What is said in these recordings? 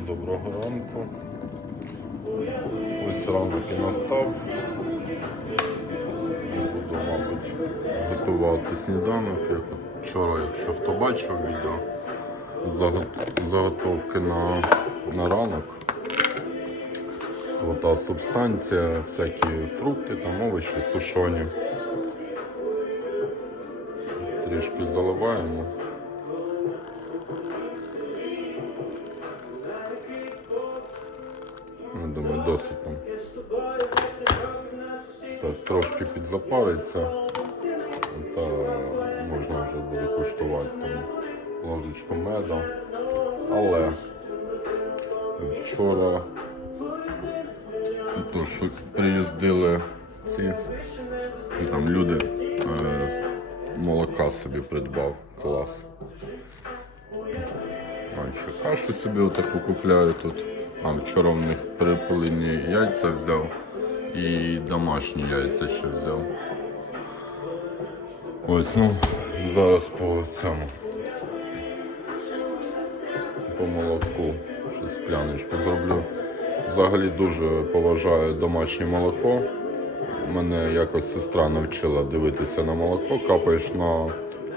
Доброго ранку. Ось ранок і настав. Буду, мабуть, готувати сніданок. Як вчора, якщо хто бачив відео, заготовки на, на ранок. Ота субстанція, всякі фрукти, там овочі, сушоні. Трішки заливаємо. Ну, думаю, досить там. Так, трошки підзапариться, та можна вже буде куштувати там ложечку меду. Але вчора то, що приїздили ці там люди е, молока собі придбав клас. А ще кашу собі отаку купляю тут. А вчора в них перепилені яйця взяв і домашні яйця ще взяв. Ось, ну, зараз по цьому. По молоку. Щось скляночку зроблю. Взагалі дуже поважаю домашнє молоко. Мене якось сестра навчила дивитися на молоко, капаєш на,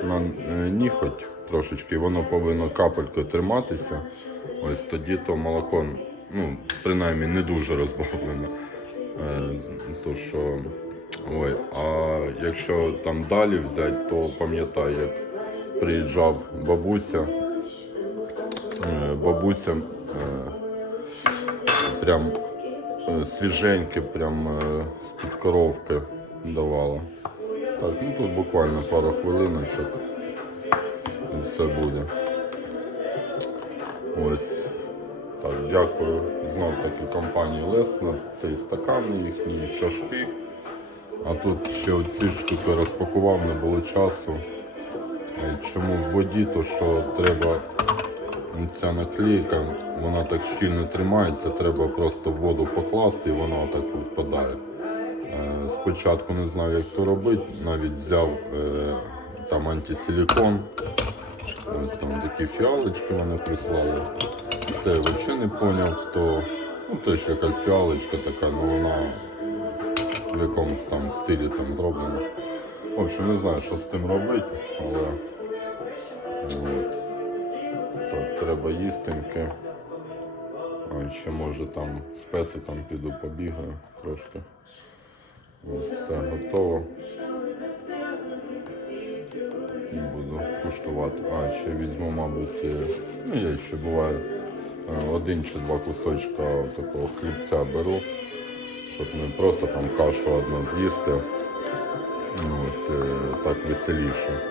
на е, ніготь трошечки, воно повинно капелькою триматися. Ось тоді то молоко, ну, принаймні, не дуже розбавлене. Е, то що, ой, а якщо там далі взяти, то пам'ятаю, як приїжджав бабуся, е, бабуся е, прям свіженьке, прям з-під коровки давала. Так, ну тут буквально пару хвилиночок і все буде. Ось. Так, дякую знов таки компанії Леснер. Цей стакани їхні, чашки. А тут ще оці штуки розпакував, не було часу. Е, Чому в воді, то що треба ця наклейка, вона так щільно тримається, треба просто в воду покласти і вона так впадає. Е, Спочатку не знав, як то робити, навіть взяв е, там антисилікон. Ось там такі фіалочки вони прислали. Це я взагалі не зрозумів, хто. Ну, теж якась фіалочка така, ну вона в якомусь там стилі там зроблена. В общем, не знаю, що з тим робити, але от. так, треба їстеньке. А ще може там з песиком піду побігаю трошки. От, все готово. І буду куштувати. А, ще візьму, мабуть, е, ну я ще буває е, один чи два кусочка такого хлібця беру, щоб не просто там кашу одну з'їсти. Ну, ось е, так веселіше.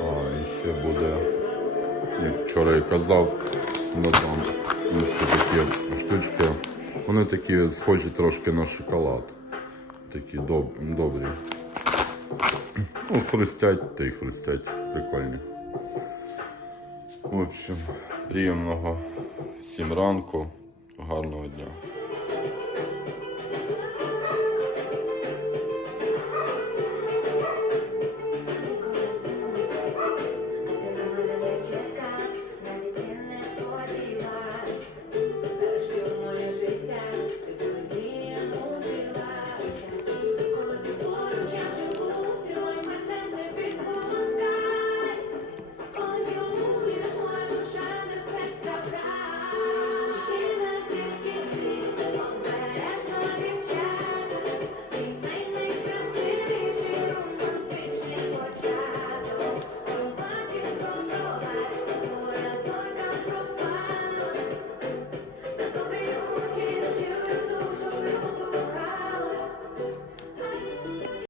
А, і ще буде, як вчора і казав, ну, там ще такі штучки. Вони такі схожі трошки на шоколад. Такі доб- добрі. Ну, хрустять та й хрустять. Прикольні. В общем, Рівного всім ранку, гарного дня.